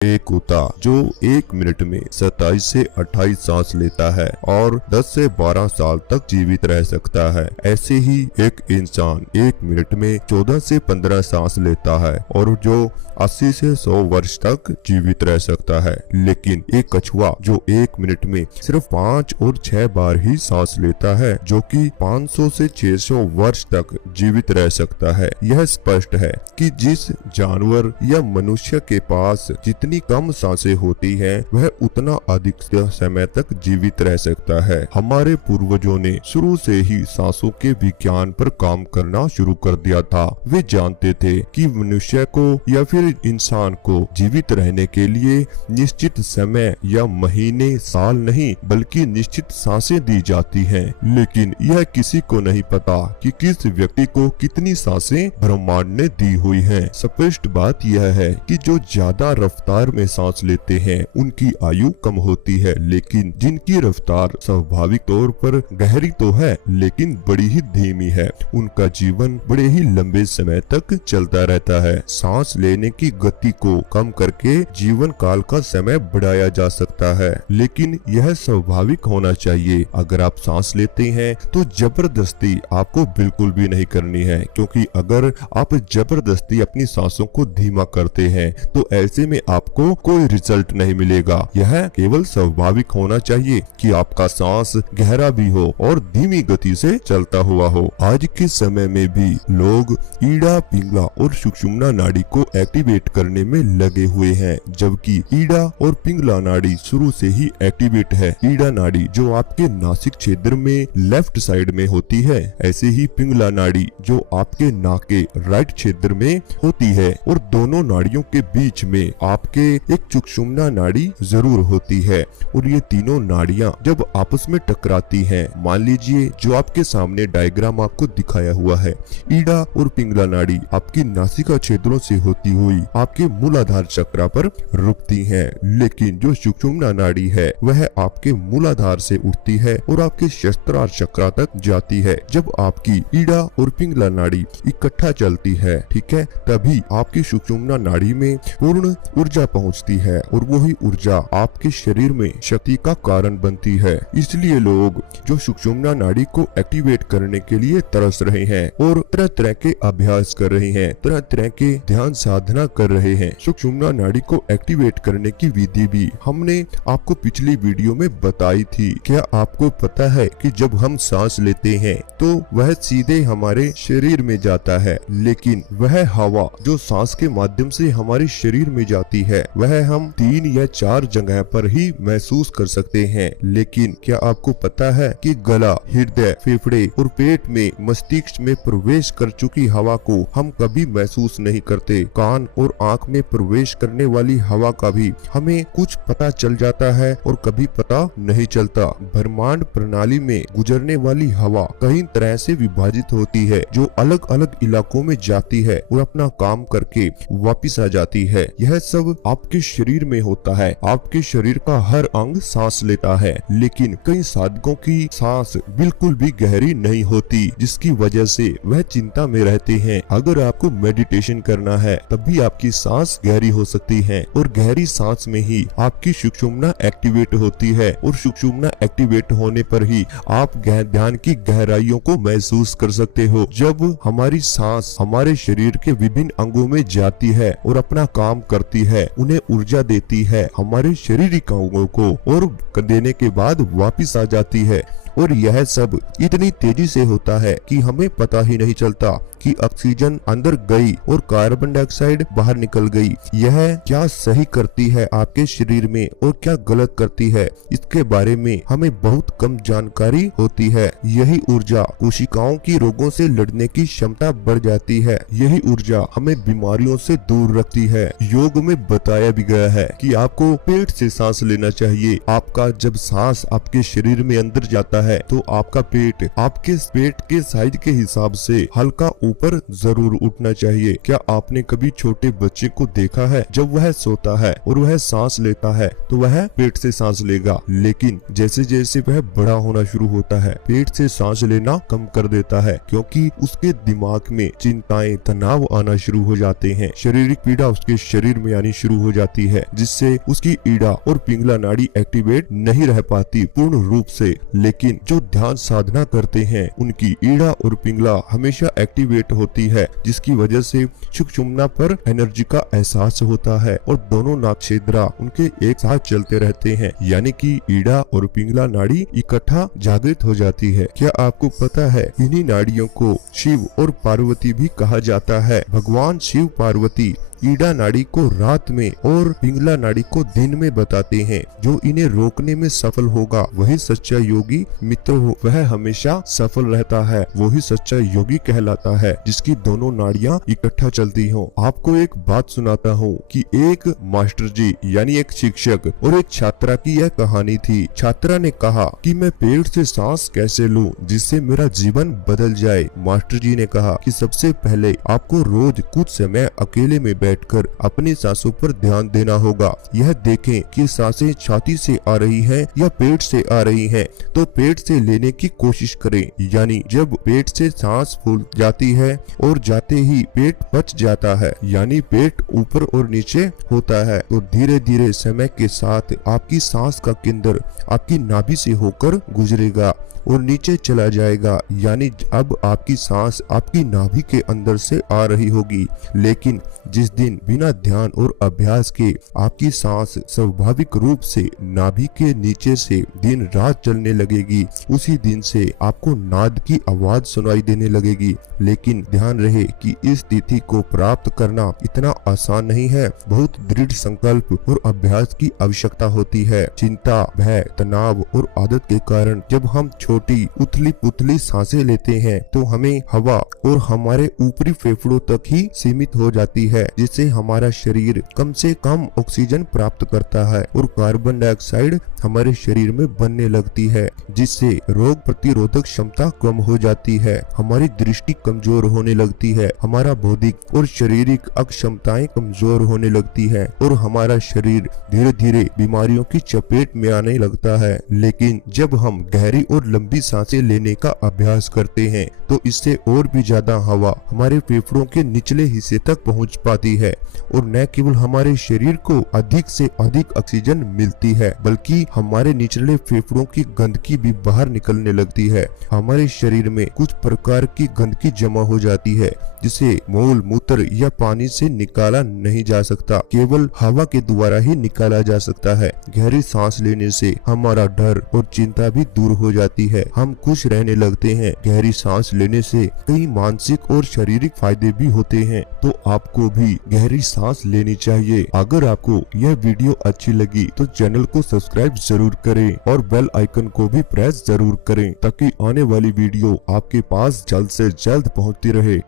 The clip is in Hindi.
एक कुत्ता जो 1 मिनट में 27 से 28 सांस लेता है और 10 से 12 साल तक जीवित रह सकता है। ऐसे ही एक इंसान 1 मिनट में 14 से 15 सांस लेता है और जो 80 से 100 वर्ष तक जीवित रह सकता है। लेकिन एक कछुआ जो 1 मिनट में सिर्फ 5 और 6 बार ही सांस लेता है, जो कि 500 से 600 वर्ष तक जीवित रह सकता है। यह स्पष्ट है कि जिस जानवर या मनुष्य के पास जितनी कम सांसें होती हैं, वह उतना अधिक समय तक जीवित रह सकता है। हमारे पूर्वजों ने शुरू से ही सांसों के विज्ञान पर काम करना शुरू कर दिया था। वे जानते थे कि मनुष्य को या फिर इंसान को जीवित रहने के लिए निश्चित समय या महीने, साल नहीं बल्कि निश्चित सांसें दी जाती हैं। लेकिन यह किसी को नहीं पता कि किस व्यक्ति को कितनी सांसें ब्रह्मांड ने दी हुई हैं। स्पष्ट बात यह है कि जो ज्यादा रफ्तार में सांस लेते हैं उनकी आयु कम होती है, लेकिन जिनकी रफ्तार स्वाभाविक तौर पर गहरी तो है लेकिन बड़ी ही धीमी है, उनका जीवन बड़े ही लंबे समय तक चलता रहता है। सांस लेने की गति को कम करके जीवन काल का समय बढ़ाया जा सकता है, लेकिन यह स्वाभाविक होना चाहिए। अगर आप सांस लेते हैं तो जबरदस्ती आपको बिल्कुल भी नहीं करनी है, क्योंकि अगर आप जबरदस्ती अपनी सांसों को धीमा करते हैं तो ऐसे में आपको कोई रिजल्ट नहीं मिलेगा। यह केवल स्वाभाविक होना चाहिए कि आपका सांस गहरा भी हो और धीमी गति से चलता हुआ हो। आज के समय में भी लोग ईड़ा, पिंगला और सुषुम्ना नाड़ी को एक्टिवेट करने में लगे हुए हैं, जबकि ईड़ा और पिंगला नाड़ी शुरू से ही एक्टिवेट है। ईड़ा नाड़ी जो आपके नासिक क्षेत्र में लेफ्ट साइड में होती है, ऐसे ही पिंगला नाड़ी जो आपके नाक के राइट क्षेत्र में होती है, और दोनों नाड़ियों के बीच में आपके एक सुषुम्ना नाड़ी जरूर होती है। और ये तीनों नाड़ियां जब आपस में टकराती हैं, मान लीजिए जो आपके सामने डायग्राम आपको दिखाया हुआ है, ईड़ा और पिंगला नाड़ी आपकी नासिका क्षेत्रों से होती हुई आपके मूलाधार चक्र पर रुकती हैं, लेकिन जो सुषुम्ना नाड़ी है वह आपके मूलाधार से उठती है और आपके सहस्त्रार चक्र तक जाती है। जब आपकी ईड़ा और पिंगला नाड़ी इकट्ठा चलती है, ठीक है, तभी आपकी सुषुम्ना नाड़ी में पूर्ण ऊर्जा पहुंचती है और वही ऊर्जा आपके शरीर में शक्ति का कारण बनती है। इसलिए लोग जो सुषुम्ना नाड़ी को एक्टिवेट करने के लिए तरस रहे हैं और तरह तरह के अभ्यास कर रहे हैं, तरह तरह के ध्यान साधना कर रहे हैं। सुषुम्ना नाड़ी को एक्टिवेट करने की विधि भी हमने आपको पिछली वीडियो में बताई थी। क्या आपको पता है कि जब हम सांस लेते हैं तो वह सीधे हमारे शरीर में जाता है, लेकिन वह हवा जो सांस के माध्यम से हमारे शरीर में जाती है वह हम 3 या 4 जगह पर ही महसूस कर सकते हैं। लेकिन क्या आपको पता है कि गला, हृदय, फेफड़े और पेट में मस्तिष्क में प्रवेश कर चुकी हवा को हम कभी महसूस नहीं करते। कान और आँख में प्रवेश करने वाली हवा का भी हमें कुछ पता चल जाता है और कभी पता नहीं चलता। ब्रह्मांड प्रणाली में गुजरने वाली हवा कई तरह से विभाजित होती है, जो अलग अलग इलाकों में जाती है और अपना काम करके वापिस आ जाती है। यह सब आपके शरीर में होता है। आपके शरीर का हर अंग सांस लेता है, लेकिन कई साधकों की सांस बिल्कुल भी गहरी नहीं होती, जिसकी वजह से वह चिंता में रहते हैं। अगर आपको मेडिटेशन करना है तभी आपकी सांस गहरी हो सकती है, और गहरी सांस में ही आपकी सुषुम्ना एक्टिवेट होती है, और सुषुम्ना एक्टिवेट होने पर ही आप ध्यान की गहराइयों को महसूस कर सकते हो। जब हमारी सांस हमारे शरीर के विभिन्न अंगों में जाती है और अपना काम करती है, उन्हें ऊर्जा देती है हमारे शारीरिक अंगों को, और देने के बाद वापिस आ जाती है। और यह सब इतनी तेजी से होता है कि हमें पता ही नहीं चलता कि ऑक्सीजन अंदर गई और कार्बन डाइऑक्साइड बाहर निकल गई। यह क्या सही करती है आपके शरीर में और क्या गलत करती है, इसके बारे में हमें बहुत कम जानकारी होती है। यही ऊर्जा कोशिकाओं की रोगों से लड़ने की क्षमता बढ़ जाती है। यही ऊर्जा हमें बीमारियों से दूर रखती है। योग में बताया भी गया है कि आपको पेट से सांस लेना चाहिए। आपका जब सांस आपके शरीर में अंदर जाता है तो आपका पेट आपके पेट के साइज के हिसाब से हल्का ऊपर जरूर उठना चाहिए। क्या आपने कभी छोटे बच्चे को देखा है, जब वह सोता है और वह सांस लेता है तो वह पेट से सांस लेगा, लेकिन जैसे जैसे वह बड़ा होना शुरू होता है पेट से सांस लेना कम कर देता है, क्योंकि उसके दिमाग में चिंताएं, तनाव आना शुरू हो जाते हैं। शारीरिक पीड़ा उसके शरीर में आनी शुरू हो जाती है, जिससे उसकी ईड़ा और पिंगला नाड़ी एक्टिवेट नहीं रह पाती पूर्ण रूप से। लेकिन जो ध्यान साधना करते हैं उनकी ईड़ा और पिंगला हमेशा एक्टिवेट होती है, जिसकी वजह से सुषुम्ना पर एनर्जी का एहसास होता है और दोनों नाक्षेद्रा उनके एक साथ चलते रहते हैं, यानी कि ईड़ा और पिंगला नाड़ी इकट्ठा जागृत हो जाती है। क्या आपको पता है इन्हीं नाड़ियों को शिव और पार्वती भी कहा जाता है। भगवान शिव पार्वती ईड़ा नाड़ी को रात में और पिंगला नाड़ी को दिन में बताते हैं। जो इन्हें रोकने में सफल होगा वही सच्चा योगी मित्र हो, वह हमेशा सफल रहता है। वही सच्चा योगी कहलाता है जिसकी दोनों नाड़ियां इकट्ठा चलती हो। आपको एक बात सुनाता हूँ कि एक मास्टर जी यानी एक शिक्षक और एक छात्रा की यह कहानी थी। छात्रा ने कहा कि मैं पेट से सांस कैसे लूं जिससे मेरा जीवन बदल जाए। मास्टर जी ने कहा कि सबसे पहले आपको रोज कुछ समय अकेले में बैठकर अपनी सांसों पर ध्यान देना होगा। यह देखें कि सांसें छाती से आ रही हैं या पेट से आ रही हैं, तो पेट से लेने की कोशिश करें। यानी जब पेट से सांस फूल जाती है और जाते ही पेट पच जाता है, यानी पेट ऊपर और नीचे होता है, तो धीरे धीरे समय के साथ आपकी सांस का केंद्र आपकी नाभि से होकर गुजरेगा और नीचे चला जाएगा। यानी अब आपकी सांस आपकी नाभि के अंदर से आ रही होगी। लेकिन जिस दिन बिना ध्यान और अभ्यास के आपकी सांस स्वाभाविक रूप से नाभि के नीचे से दिन रात चलने लगेगी, उसी दिन से आपको नाद की आवाज सुनाई देने लगेगी। लेकिन ध्यान रहे कि इस स्थिति को प्राप्त करना इतना आसान नहीं है। बहुत दृढ़ संकल्प और अभ्यास की आवश्यकता होती है। चिंता, भय, तनाव और आदत के कारण जब हम छोटी उथली पुथली सांसें लेते हैं तो हमें हवा और हमारे ऊपरी फेफड़ों तक ही सीमित हो जाती है, जिससे हमारा शरीर कम से कम ऑक्सीजन प्राप्त करता है और कार्बन डाइऑक्साइड हमारे शरीर में बनने लगती है, जिससे रोग प्रतिरोधक क्षमता कम हो जाती है। हमारी दृष्टि कमजोर होने लगती है, हमारा बौद्धिक और शारीरिक अक्षमताएं कमजोर होने लगती है और हमारा शरीर धीरे धीरे बीमारियों की चपेट में आने लगता है। लेकिन जब हम गहरी और लंबी सांसें लेने का अभ्यास करते हैं तो इससे और भी ज्यादा हवा हमारे फेफड़ों के निचले हिस्से तक पहुंच पाती है और न केवल हमारे शरीर को अधिक से अधिक ऑक्सीजन मिलती है, बल्कि हमारे निचले फेफड़ों की गंदगी भी बाहर निकलने लगती है। हमारे शरीर में कुछ प्रकार की गंदगी जमा हो जाती है जिसे मूल मूत्र या पानी से निकाला नहीं जा सकता, केवल हवा के द्वारा ही निकाला जा सकता है। गहरी सांस लेने से हमारा डर और चिंता भी दूर हो जाती है, हम खुश रहने लगते हैं। गहरी सांस लेने से कई मानसिक और शारीरिक फायदे भी होते हैं, तो आपको भी गहरी सांस लेनी चाहिए। अगर आपको यह वीडियो अच्छी लगी तो चैनल को सब्सक्राइब जरूर करें और बेल आइकन को भी प्रेस जरूर करें, ताकि आने वाली वीडियो आपके पास जल्द से जल्द पहुंचती रहे।